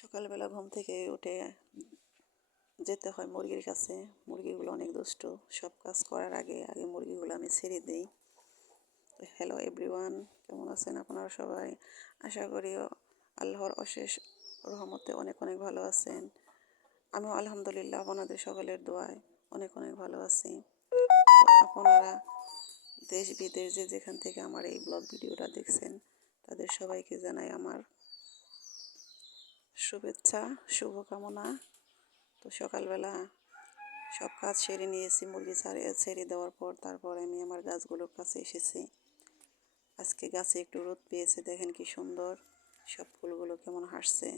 সকালবেলা ঘুম থেকে উঠে যেতে হয় মুরগির কাছে। মুরগিগুলো অনেক দুষ্ট। সব কাজ করার আগে আগে মুরগিগুলো আমি ছেড়ে দিই। তো হ্যালো এভরিওয়ান, কেমন আছেন আপনারা সবাই? আশা করি আল্লাহর অশেষ রহমতে অনেক অনেক ভালো আছেন। আমিও আলহামদুলিল্লাহ আপনাদের সকলের দোয়ায় অনেক অনেক ভালো আছি। তো আপনারা দেশ বিদেশ যেখান থেকে আমার এই ব্লগ ভিডিওটা দেখছেন তাদের সবাইকে জানাই আমার শুভেচ্ছা, শুভকামনা। তো সকালবেলা সব কাজ সেরে নিয়েছি। মুরগি ছেড়ে দেওয়ার পর তারপর আমি আমার গাছগুলোর কাছে এসেছি। আজকে গাছে একটু রোদ পেয়েছে, দেখেন কি সুন্দর, সব ফুলগুলো কেমন হাসছে।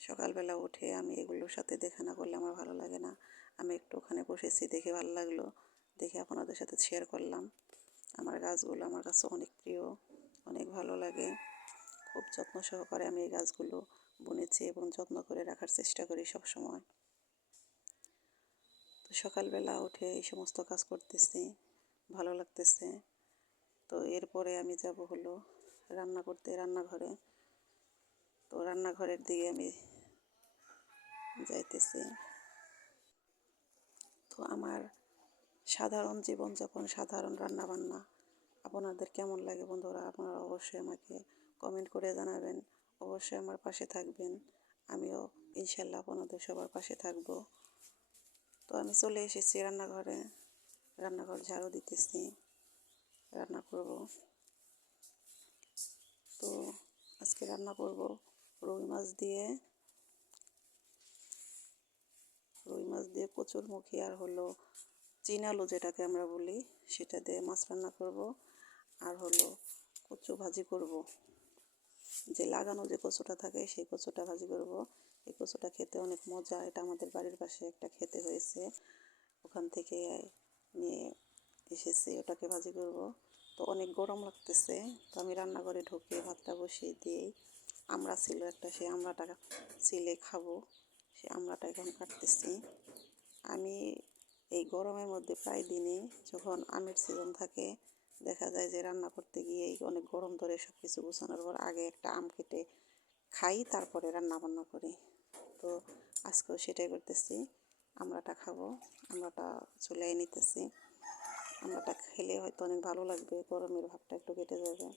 সকালবেলা উঠে আমি এগুলোর সাথে দেখা না করলে আমার ভালো লাগে না। আমি একটু ওখানে বসেছি, দেখে ভালো লাগলো, দেখে আপনাদের সাথে শেয়ার করলাম। আমার গাছগুলো আমার কাছে অনেক প্রিয়, অনেক ভালো লাগে। খুব যত্ন সহকারে আমি এই গাছগুলো বুনেছি এবং যত্ন করে রাখার চেষ্টা করি সব সময়। তো সকালবেলা উঠে এই সমস্ত কাজ করতেছি, ভালো লাগতেছে। তো এরপরে আমি যাব হলো রান্না করতে, রান্নাঘরে। তো রান্নাঘরের দিকে আমি যাইতেছি। তো আমার সাধারণ জীবনযাপন, সাধারণ রান্নাবান্না আপনাদের কেমন লাগে বন্ধুরা? আপনারা অবশ্যই আমাকে কমেন্ট করে জানাবেন, অবশ্যই আমার পাশে থাকবেন। আমিও ইনশাল্লাহ আপনাদের সবার পাশে থাকবো। তো আমি চলে এসেছি রান্নাঘরে, রান্নাঘর ঝাড়ু দিতেছি, রান্না করব। তো আজকে রান্না করব রুই মাছ দিয়ে, কচুরমুখী আর হলো চিনালু যেটাকে আমরা বলি, সেটা দিয়ে মাছ রান্না করব। আর হলো কচু ভাজি করব, যে লাগানো যে কচুটা থাকে সেই কচুটা ভাজি করব। এই কচুটা খেতে অনেক মজা। এটা আমাদের বাড়ির পাশে একটা খেতে হয়েছে, ওখান থেকে নিয়ে এসেছি, ওটাকে ভাজি করব। তো অনেক গরম লাগতেছে, তো আমি রান্নাঘরে ঢুকে ভাতটা বসিয়ে দিয়েই আমড়া ছিল একটা, সেই আমড়াটা ছিলে খাবো, সেই আমড়াটা এখন কাটতেছি। আমি এই গরমের মধ্যে প্রায় দিনই যখন আমের সিজন থাকে দেখা যায় যে রান্না করতে গিয়েই অনেক গরম ধরে, সব কিছু গোছানোর পর আগে একটা আম কেটে খাই, তারপরে রান্না বান্না করি। তো আজকেও সেটাই করতেছি, আমড়াটা খাবো, আমড়াটা চুলায় নিতেছি। আমড়াটা খেলে হয়তো অনেক ভালো লাগবে, গরমের ভাবটা একটু কেটে যাবে।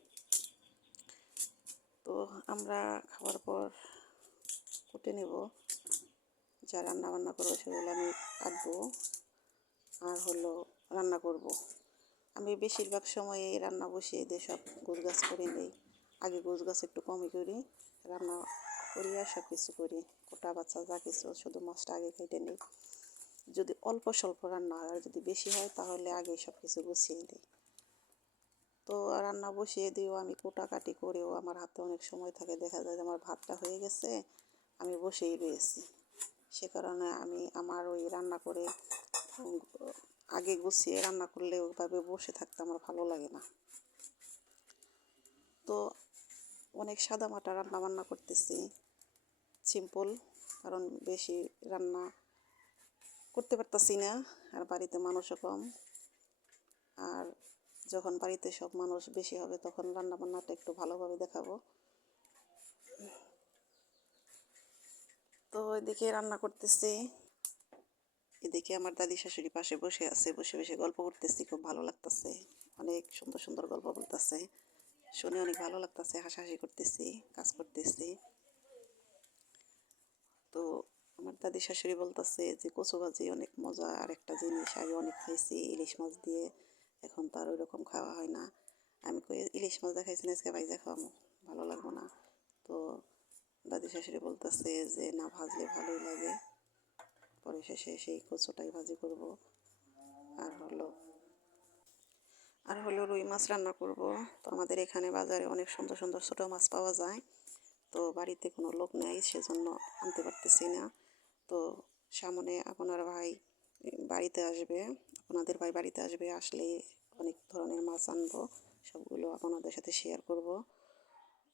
তো আমরা খাওয়ার পর কুটে নেব, যা রান্না বান্না করবো সেগুলো আমি কাটবো আর হলো রান্না করব। আমি বেশিরভাগ সময় এই রান্না বসিয়ে দিয়ে সব গোছগাছ করে নিই। আগে গোছগাছ একটু কমই করি, রান্না করি আর সব কিছু করি, কোটা বাচ্চা যা কিছু, শুধু মাছটা আগে কেটে নিই। যদি অল্প স্বল্প রান্না হয় আর যদি বেশি হয় তাহলে আগে সব কিছু গুছিয়ে দিই। তো রান্না বসিয়ে দিয়েও আমি কোটাকাটি করেও আমার হাতে অনেক সময় থাকে, দেখা যায় যে আমার ভাতটা হয়ে গেছে, আমি বসেই রয়েছি। সে কারণে আমি আমার ওই রান্না করে আগে গুছিয়ে রান্না করলে ওইভাবে বসে থাকতে আমার ভালো লাগে না। তো অনেক সাদামাটা রান্না বান্না করতেছি, সিম্পল, কারণ বেশি রান্না করতে পারতাছি না, আর বাড়িতে মানুষও কম। আর যখন বাড়িতে সব মানুষ বেশি হবে তখন রান্না বান্নাটা একটু ভালোভাবে দেখাবো। তো এদিকে রান্না করতেছি, এদিকে আমার দাদি শাশুড়ি পাশে বসে আছে, বসে বসে গল্প করতেছি, খুব ভালো লাগতেছে, অনেক সুন্দর সুন্দর গল্প বলতেছে, শুনে অনেক ভালো লাগতেছে, হাসাহাসি করতেছি, কাজ করতেছি। তো আমার দাদি শাশুড়ি বলতেছে যে কচু ভাজি অনেক মজা, আর একটা জিনিস আগে অনেক খাইছি ইলিশ মাছ দিয়ে, এখন তো আর ওই রকম খাওয়া হয় না। আমি কই ইলিশ মাছ দেখাইছি না, আজকে ভাইজা খাওয়াবো, ভালো লাগবো না? তো দাদি শাশুড়ি বলতেছে যে না, ভাজলে ভালোই লাগে। পরে শেষে সেই কচুটাই ভাজি করব। আর হলো রুই মাছ রান্না করব। তো আমাদের এখানে বাজারে অনেক সুন্দর সুন্দর ছোটো মাছ পাওয়া যায়, তো বাড়িতে কোনো লোক নেই সেজন্য আনতে পারতেছি না। তো সামনে আপনার ভাই বাড়িতে আসবে, আপনাদের ভাই বাড়িতে আসবে, আসলে অনেক ধরনের মাছ আনবো, সবগুলো আপনাদের সাথে শেয়ার করব।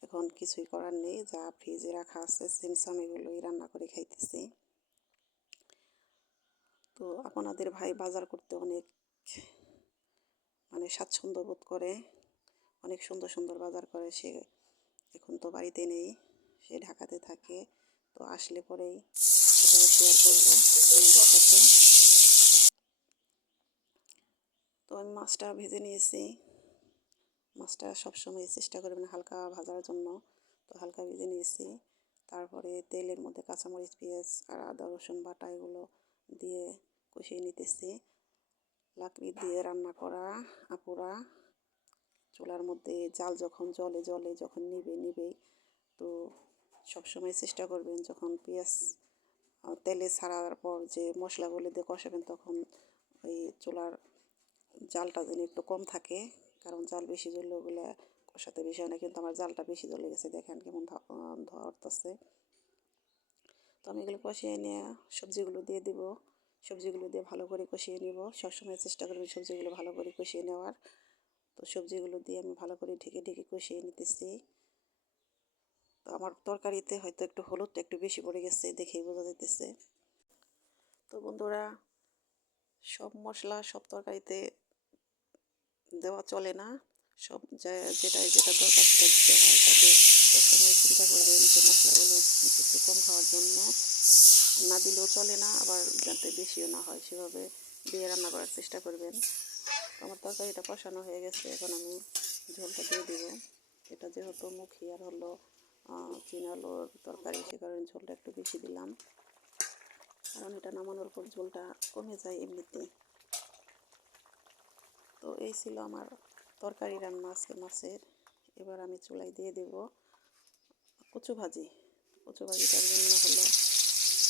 এখন কিছুই করার নেই, যা ফ্রিজে রাখা আছে সিমসাম এগুলোই রান্না করে খাইতেছি। তো আপনাদের ভাই বাজার করতে অনেক স্বাচ্ছন্দ্য বোধ করে, অনেক সুন্দর সুন্দর বাজার করে সে, এখন তো বাড়িতে নেই, সে ঢাকাতে থাকে। তো আসলে পরেই সেটাও শেয়ার করবো আপনাদের সাথে। তো আমি মাছটা ভেজে নিয়েছি। মাছটা সবসময় চেষ্টা করবেন হালকা ভাজার জন্য। তো হালকা ভেজে নিয়েছি। তারপরে তেলের মধ্যে কাঁচামরিচ, পেঁয়াজ আর আদা রসুন বাটা এগুলো দিয়ে কষিয়ে নিতেছি। লাকড়ি দিয়ে রান্না করা আপুরা চুলার মধ্যে জাল যখন জলে যখন নিবেই, তো সবসময় চেষ্টা করবেন যখন পেঁয়াজ তেলে ছাড়ার পর যে মশলাগুলো দিয়ে কষাবেন তখন ওই চুলার জালটা যেন একটু কম থাকে, কারণ জাল বেশি জ্বললে ওগুলো কষাতে বেশি হয় না। কিন্তু আমার জালটা বেশি জ্বলে গেছে, দেখেন কেমন ধরতেছে। তো আমি এগুলো কষিয়ে নিয়ে সবজিগুলো দিয়ে দিব। সবজিগুলো দিয়ে ভালো করে কষিয়ে নিব। সবসময় চেষ্টা করবেন সবজিগুলো ভালো করে কষিয়ে নেওয়ার। তো সবজিগুলো দিয়ে আমি ভালো করে ঢেকে কষিয়ে নিতেছি। তো আমার তরকারিতে হয়তো একটু হলুদটা একটু বেশি পড়ে গেছে, দেখেই বোঝা যাইতেছে। তো বন্ধুরা, সব মশলা সব তরকারিতে দেওয়া চলে না। সব যেটা দরকার সেটা দিতে হয়। তবে সবসময় চিন্তা করবেন যে মশলাগুলো একটু কম খাওয়ার জন্য না দিলেও চলে না, আবার যাতে বেশিও না হয় সেভাবে দিয়ে রান্না করার চেষ্টা করবেন। আমার তরকারিটা কষানো হয়ে গেছে, এখন আমি ঝোলটা দিয়ে দিব। এটা যেহেতু মুখি আর হলো চীনা আলুর তরকারি, সে কারণে ঝোলটা একটু বেশি দিলাম, কারণ এটা নামানোর পর ঝোলটা কমে যায় এমনিতেই। তো এই ছিল আমার তরকারি রান্না আজকে মাছের। এবার আমি চুলায় দিয়ে দেব কচু ভাজিটার জন্য হলো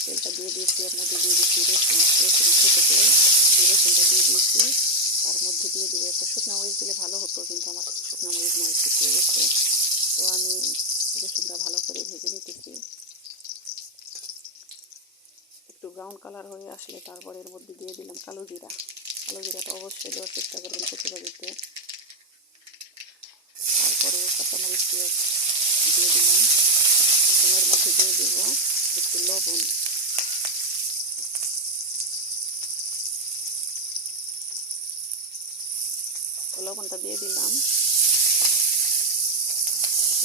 তেলটা দিয়ে দিয়েছি, এর মধ্যে দিয়ে দিয়েছি রসুন থেতো করে এই রসুনটা দিয়ে দিয়েছি। তার মধ্যে দিয়ে দেবো একটা শুকনো মরিচ দিলে ভালো হতো, কিন্তু আমার শুকনো মরিচ নাই, শুকিয়ে গেছে। তো আমি রসুনটা ভালো করে ভেজে নিতেছি। একটু ব্রাউন কালার হয়ে আসলে তারপরে এর মধ্যে দিয়ে দিলাম কালো জিরাটা অবশ্যই দেওয়ার চেষ্টা করবেন কচু ভাজিতে। তারপরে কাঁচামরিচ পেঁয়াজ দিয়ে দিলাম। এর মধ্যে দিয়ে দেবো একটু লবণ। লবণটা দিয়ে দিলাম।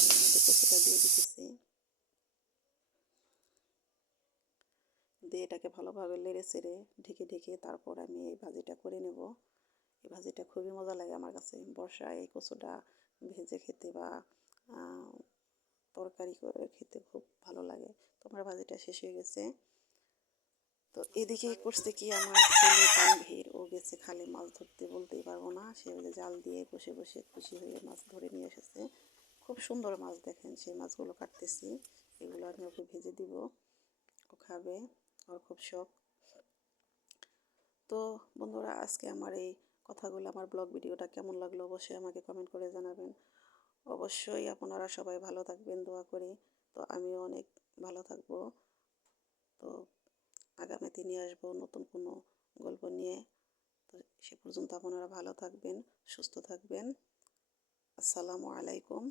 এর মধ্যে কচুটা দিয়ে দিতেছি, দিয়ে এটাকে ভালোভাবে নেড়ে চেড়ে ঢেকে তারপর আমি এই ভাজিটা করে নেব। এই ভাজিটা খুবই মজা লাগে আমার কাছে। বর্ষায় এই কচুটা ভেজে খেতে বা তরকারি করে খেতে খুব ভালো লাগে। তো আমার ভাজিটা শেষ হয়ে গেছে। তো এদিকে করছে কি আমার ছেলে তানভীর, ও গেছে খালি মাছ ধরতে, বলতেই পারবো না। সে ওই যে জাল দিয়ে বসে খুশি হয়ে মাছ ধরে নিয়ে এসেছে। খুব সুন্দর মাছ, দেখেন সেই মাছগুলো কাটতেছি। এগুলো আমি ওকে ভেজে দিব, ও খাবে, ওর খুব শখ। তো বন্ধুরা, আজকে আমার এই কথাগুলো, আমার ব্লগ ভিডিওটা কেমন লাগলো অবশ্যই আমাকে কমেন্ট করে জানাবেন। অবশ্যই আপনারা সবাই ভালো থাকবেন, দোয়া করি। তো আমিও অনেক ভালো থাকবো। তো আগামীতে নিয়ে আসবো নতুন কোনো গল্প নিয়ে। তো সে পর্যন্ত আপনারা ভালো থাকবেন, সুস্থ থাকবেন। আসসালামু আলাইকুম,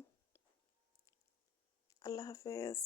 আল্লাহ হাফেজ।